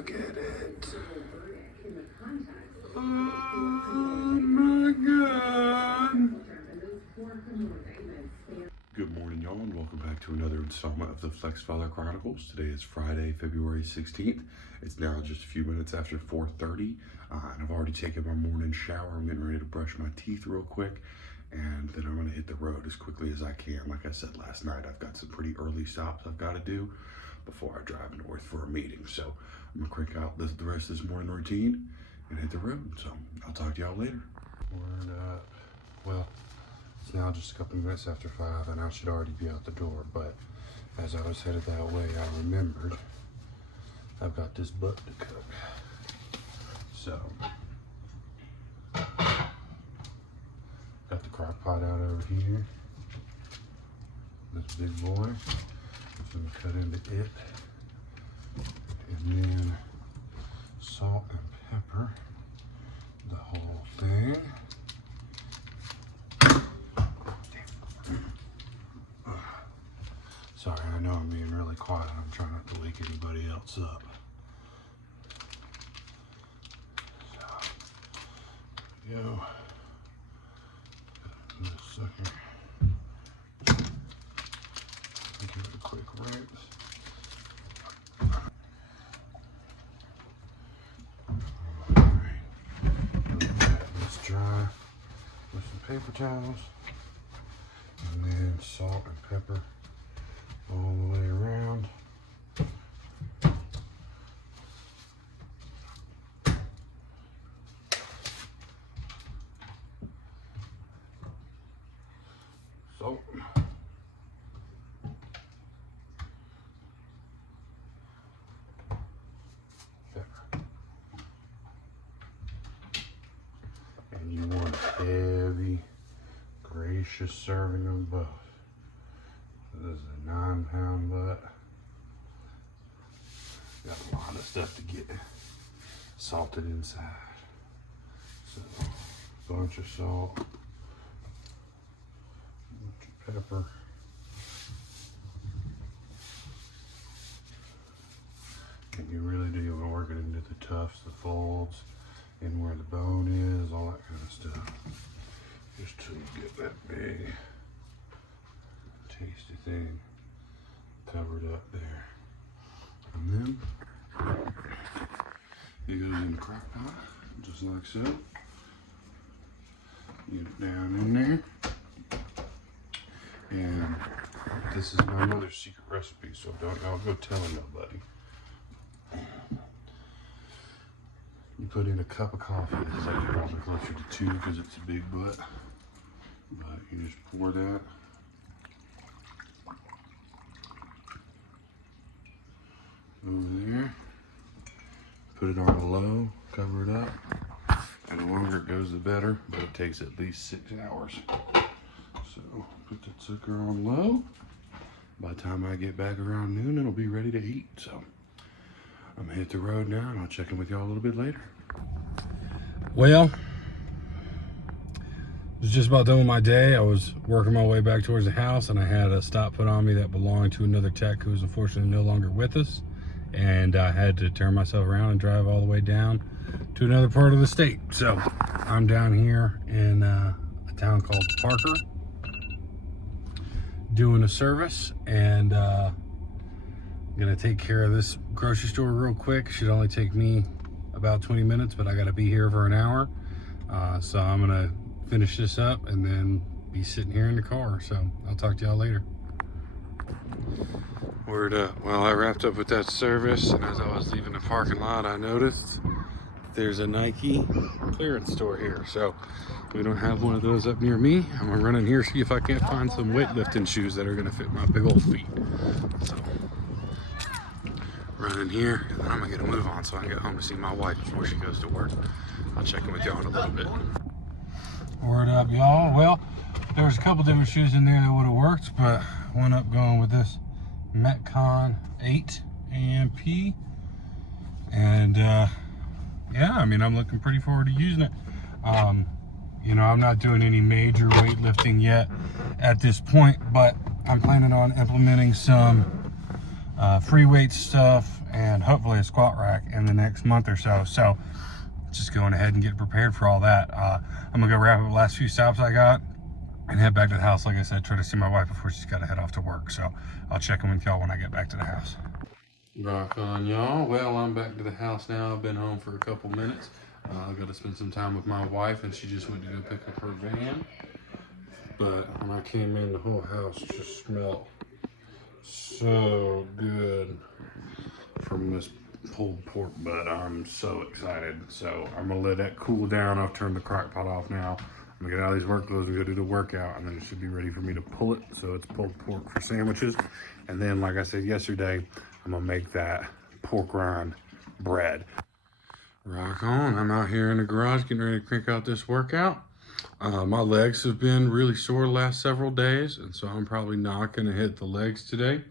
Look at it. Oh my God. Good morning, y'all, and welcome back to another installment of the Flex Father Chronicles. Today is Friday, February 16th. It's now just a few minutes after 4:30, and I've already taken my morning shower. I'm getting ready to brush my teeth real quick, and then I'm gonna hit the road as quickly as I can. Like I said last night, I've got some pretty early stops I've got to do before I drive north for a meeting. So I'm gonna crank out the rest of this morning routine and hit the road. So I'll talk to y'all later. Well, it's now just a couple minutes after 5 and I should already be out the door, but as I was headed that way, I remembered I've got this butt to cook. So got the crock pot out over here. This big boy. So I'm gonna cut into it. And then salt and pepper the whole thing. Sorry, I know I'm being really quiet. I'm trying not to wake anybody else up. So, there we go. This sucker. Give it a quick rinse. Alright. Let this dry with some paper towels. And then salt and pepper all the way around. Salt. Pepper. And you want a heavy, gracious serving of both. This is a 9-pound butt. Got a lot of stuff to get salted inside. So, a bunch of salt, a bunch of pepper. And you really do want to work it into the tufts, the folds, and where the bone is, all that kind of stuff. Just to get that big, tasty thing covered up there. And then it goes in the crock pot, just like so. Get it down in there. And this is my mother's secret recipe, so don't y'all go telling nobody. You put in a cup of coffee. This is actually probably closer to 2 because it's a big butt. But you just pour that. Over there. Put it on low, cover it up. And the longer it goes, the better, but it takes at least 6 hours. So put that sucker on low. By the time I get back around noon, it'll be ready to eat. So I'm gonna hit the road now and I'll check in with y'all a little bit later. Well, I was just about done with my day. I was working my way back towards the house and I had a stop put on me that belonged to another tech who is unfortunately no longer with us. And I had to turn myself around and drive all the way down to another part of the state. So I'm down here in a town called Parker doing a service, and I'm gonna take care of this grocery store real quick. Should only take me about 20 minutes, but I gotta be here for an hour. So I'm gonna finish this up and then be sitting here in the car. So I'll talk to y'all later. Word up. Well, I wrapped up with that service, and as I was leaving the parking lot, I noticed there's a Nike clearance store here. So we don't have one of those up near me. I'm gonna run in here, see if I can't find some weightlifting shoes that are gonna fit my big old feet. So run in here, and then I'm gonna get a move on so I can get home to see my wife before she goes to work. I'll check in with y'all in a little bit. Word up, y'all. Well, there's a couple different shoes in there that would have worked, but I went up going with this Metcon 8 AMP. And yeah, I mean, I'm looking pretty forward to using it. You know, I'm not doing any major weightlifting yet at this point, but I'm planning on implementing some free weight stuff and hopefully a squat rack in the next month or so. So just going ahead and getting prepared for all that. I'm gonna go wrap up the last few stops I got and head back to the house. Like I said, try to see my wife before she's got to head off to work. So I'll check in with y'all when I get back to the house. Rock on, y'all. Well, I'm back to the house now. I've been home for a couple minutes. I got to spend some time with my wife, and she just went to go pick up her van. But when I came in, the whole house just smelled so good from this pulled pork butt. I'm so excited. So I'm gonna let that cool down. I've turned the crock pot off now. I'm gonna get out of these work clothes and go do the workout, and then it should be ready for me to pull it. So it's pulled pork for sandwiches. And then, like I said yesterday, I'm gonna make that pork rind bread. Rock on. I'm out here in the garage getting ready to crank out this workout. My legs have been really sore the last several days, and so I'm probably not gonna hit the legs today.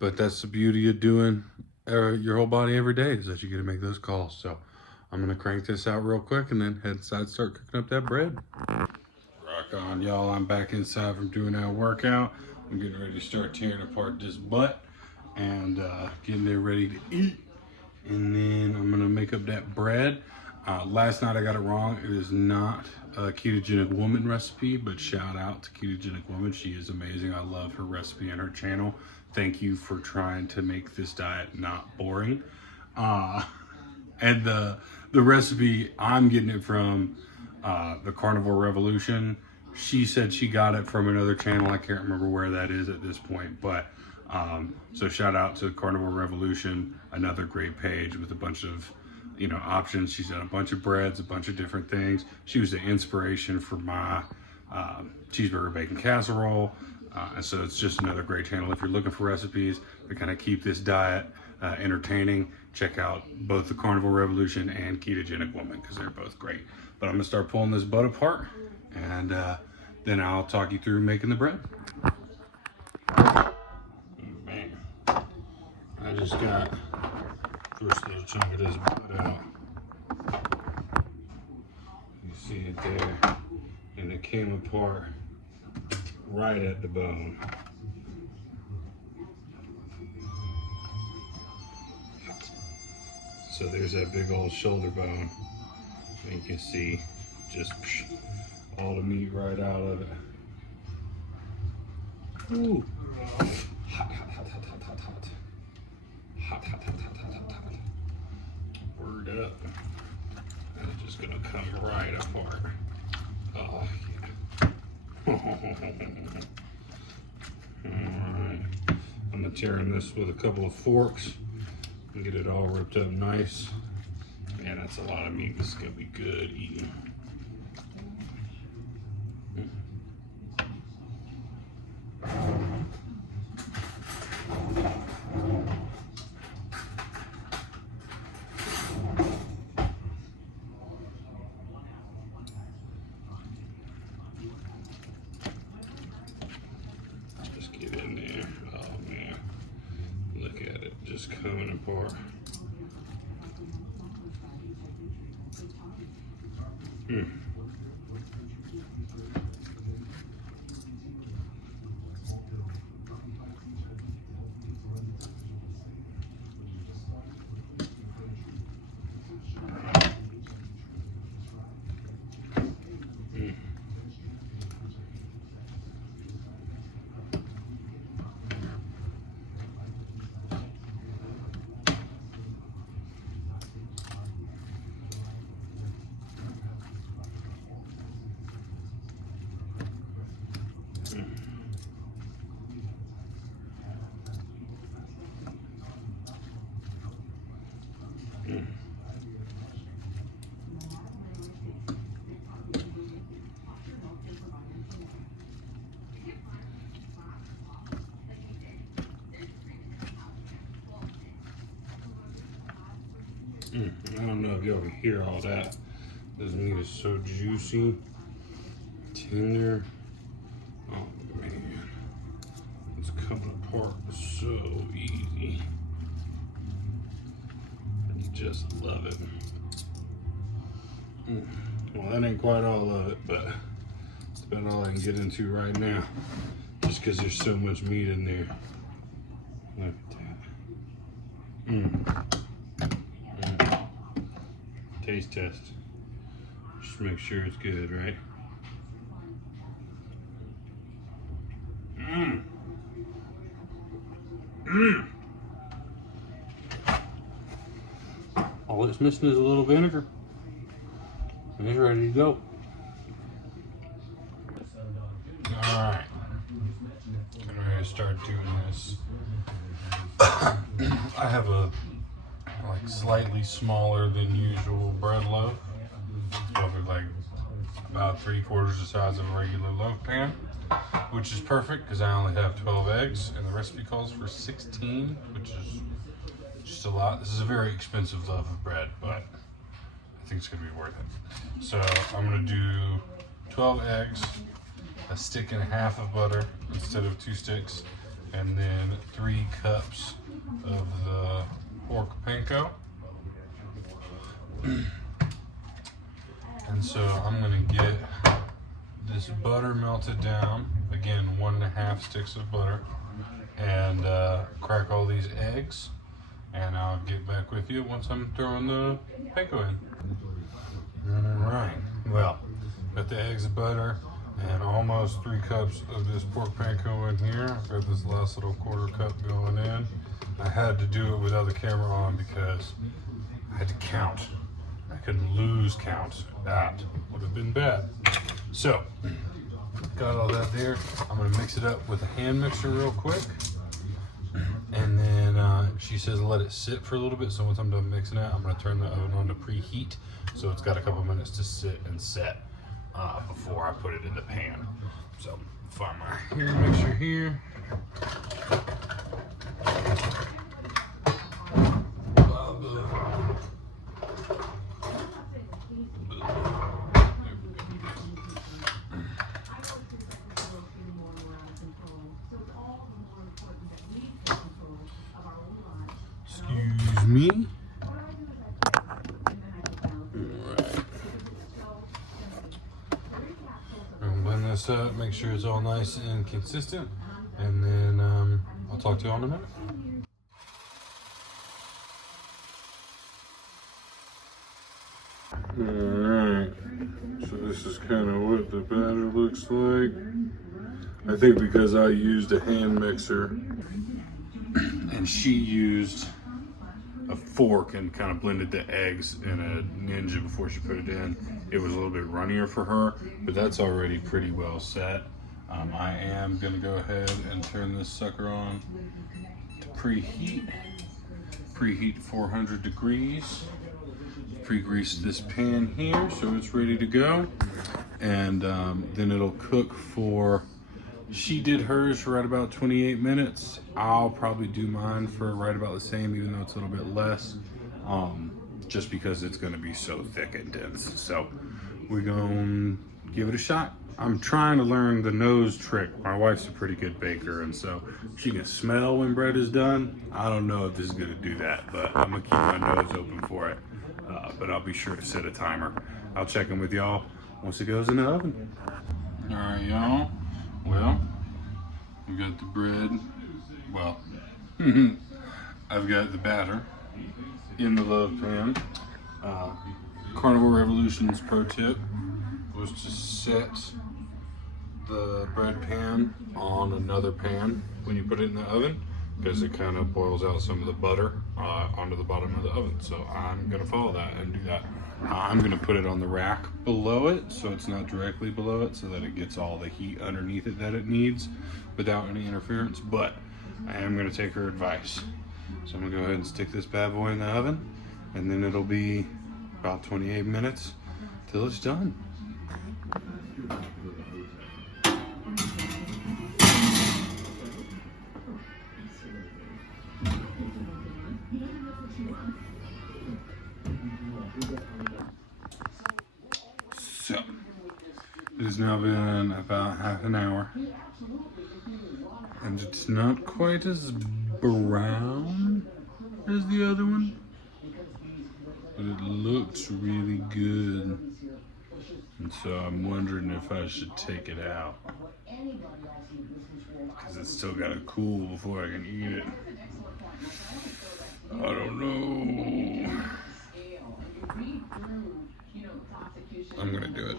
But that's the beauty of doing your whole body every day, is that you get to make those calls. So I'm gonna crank this out real quick and then head inside and start cooking up that bread. Rock on, y'all. I'm back inside from doing that workout. I'm getting ready to start tearing apart this butt and getting there ready to eat. And then I'm gonna make up that bread. Last night I got it wrong. It is not a ketogenic woman recipe, but shout out to ketogenic woman. She is amazing. I love her recipe and her channel. Thank you for trying to make this diet not boring. And the recipe, I'm getting it from the Carnivore Revolution. She said she got it from another channel. I can't remember where that is at this point, but so shout out to Carnivore Revolution, another great page with a bunch of options. She's done a bunch of breads, a bunch of different things. She was the inspiration for my cheeseburger bacon casserole. And so it's just another great channel. If you're looking for recipes to kind of keep this diet entertaining, check out both the Carnivore Revolution and Ketogenic Woman, because they're both great. But I'm gonna start pulling this butt apart, and then I'll talk you through making the bread. Man, I just got first little chunk of this butt out. You see it there, and it came apart right at the bone. So there's that big old shoulder bone. And you can see just all the meat right out of it. Ooh. Hot, hot, hot, hot, hot, hot, hot. Hot, hot, hot, hot, hot, hot, hot. Word up. And it's just gonna come right apart. Oh, yeah. Alright. I'm gonna tearing this with a couple of forks and get it all ripped up nice. Man, that's a lot of meat. This is gonna be good eating. Just get in there. Oh man, look at it, just coming apart. I don't know if y'all can hear all that. This meat is so juicy, tender. Oh man, it's coming apart so easy. I just love it. Well, that ain't quite all of it, but it's about all I can get into right now, just because there's so much meat in there. Look at Taste test. Just make sure it's good, right? All it's missing is a little vinegar. And it's ready to go. Alright. I'm ready to start doing this. I have a slightly smaller than usual bread loaf. It's probably like about 3/4 the size of a regular loaf pan, which is perfect because I only have 12 eggs and the recipe calls for 16, which is just a lot. This is a very expensive loaf of bread, but I think it's gonna be worth it. So I'm gonna do 12 eggs, a stick and a half of butter instead of 2 sticks, and then 3 cups of the pork panko. And so I'm gonna get this butter melted down. Again, 1.5 sticks of butter, and crack all these eggs. And I'll get back with you once I'm throwing the panko in. All right. Well, got the eggs, butter, and almost 3 cups of this pork panko in here. I've got this last little 1/4 cup going in. I had to do it without the camera on because I had to count. I couldn't lose count. That would have been bad. So, got all that there. I'm gonna mix it up with a hand mixer real quick. And then she says let it sit for a little bit. So once I'm done mixing it, I'm gonna turn the oven on to preheat. So it's got a couple minutes to sit and set before I put it in the pan. So find my hand mixer here. Excuse me. Blend this up, make sure it's all nice and consistent, and then I'll talk to you all in a minute. Alright, so this is kind of what the batter looks like. I think because I used a hand mixer and she used a fork and kind of blended the eggs in a Ninja before she put it in, it was a little bit runnier for her, but that's already pretty well set. I am gonna go ahead and turn this sucker on to preheat. Preheat 400 degrees. Pre-grease this pan here so it's ready to go, and then it'll cook for, she did hers for right about 28 minutes. I'll probably do mine for right about the same, even though it's a little bit less, just because it's gonna be so thick and dense. So we're gonna give it a shot. I'm trying to learn the nose trick. My wife's a pretty good baker, and so she can smell when bread is done. I don't know if this is gonna do that, but I'm gonna keep my nose open for it. But I'll be sure to set a timer. I'll check in with y'all once it goes in the oven. All right, y'all. Well, we got the bread. Well, I've got the batter in the loaf pan. Carnivore Revolution's pro tip was to set the bread pan on another pan when you put it in the oven, because it kind of boils out some of the butter onto the bottom of the oven. So I'm gonna follow that and do that. I'm gonna put it on the rack below it so it's not directly below it, so that it gets all the heat underneath it that it needs without any interference. But I am gonna take her advice. So I'm gonna go ahead and stick this bad boy in the oven, and then it'll be about 28 minutes till it's done. So, it has now been about half an hour, and it's not quite as brown as the other one, but it looks really good. And so I'm wondering if I should take it out, because it's still got to cool before I can eat it. I don't know. I'm gonna do it.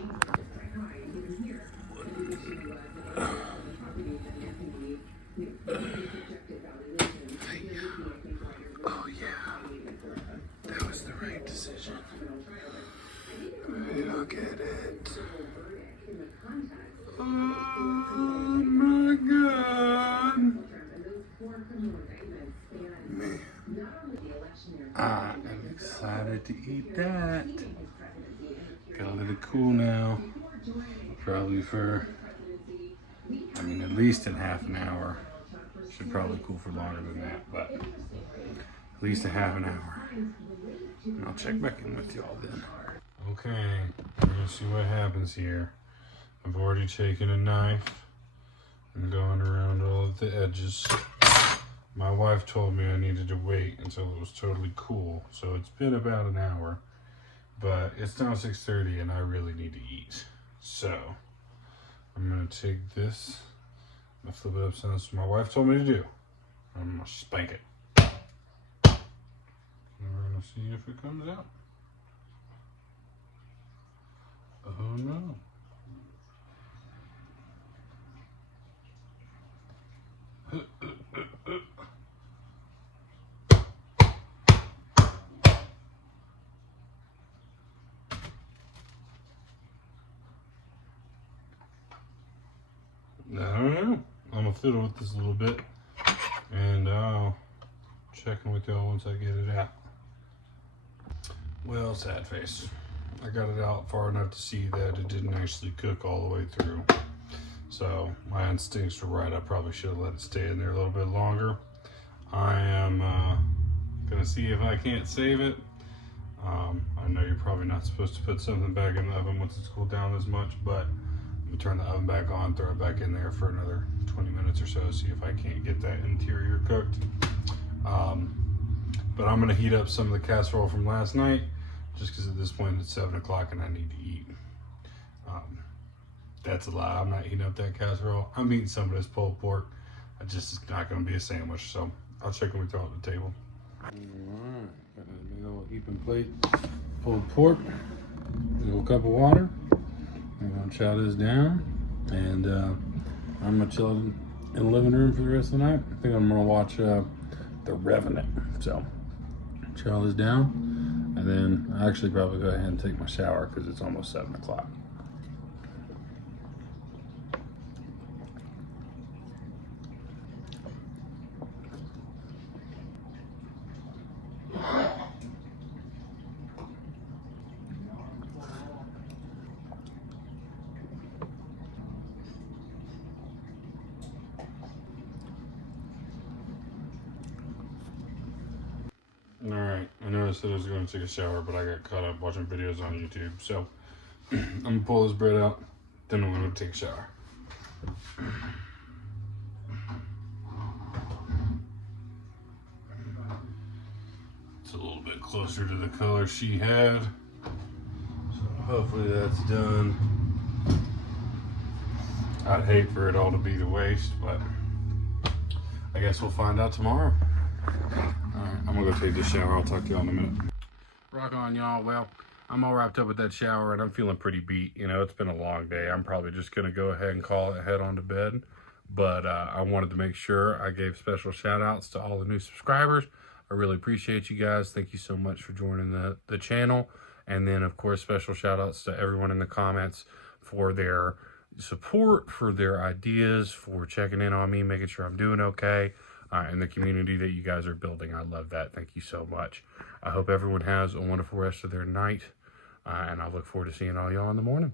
Oh yeah, that was the right decision. Alright, I'll get it. Oh my god. Man, I am excited to eat that. Gotta let it cool now. Probably for, I mean, at least in half an hour. Should probably cool for longer than that, but at least a half an hour. And I'll check back in with y'all then. Okay, we're gonna see what happens here. I've already taken a knife and gone around all of the edges. My wife told me I needed to wait until it was totally cool, so it's been about an hour, but it's now 6:30 and I really need to eat. So I'm gonna take this, I'm gonna flip it upside down. That's what my wife told me to do. I'm gonna spank it. And we're gonna see if it comes out. Oh no. I don't know. I'm gonna fiddle with this a little bit and I'll check in with y'all once I get it out. Well, sad face. I got it out far enough to see that it didn't actually cook all the way through. So my instincts were right. I probably should have let it stay in there a little bit longer. I am gonna see if I can't save it. I know you're probably not supposed to put something back in the oven once it's cooled down as much, but I'm gonna turn the oven back on, throw it back in there for another 20 minutes or so, see if I can't get that interior cooked. But I'm gonna heat up some of the casserole from last night, just because at this point it's 7 o'clock and I need to eat. That's a lie. I'm not heating up that casserole. I'm eating some of this pulled pork. It's not gonna be a sandwich, so I'll check in with y'all at the table. All right, got a big old heaping plate, pulled pork, big old cup of water. I'm gonna chow this down, and I'm gonna chill in the living room for the rest of the night. I think I'm gonna watch The Revenant. So chow this down, and then I actually probably go ahead and take my shower because it's almost 7 o'clock. Alright, I know I said I was going to take a shower, but I got caught up watching videos on YouTube, so I'm going to pull this bread out, then I'm going to take a shower. It's a little bit closer to the color she had, so hopefully that's done. I'd hate for it all to be to waste, but I guess we'll find out tomorrow. Alright, I'm gonna go take this shower. I'll talk to y'all in a minute. Rock on, y'all. Well, I'm all wrapped up with that shower and I'm feeling pretty beat. You know, it's been a long day. I'm probably just gonna go ahead and call it, head on to bed. But I wanted to make sure I gave special shout outs to all the new subscribers. I really appreciate you guys. Thank you so much for joining the channel. And then, of course, special shout outs to everyone in the comments for their support, for their ideas, for checking in on me, making sure I'm doing okay. And the community that you guys are building. I love that. Thank you so much. I hope everyone has a wonderful rest of their night. And I look forward to seeing all y'all in the morning.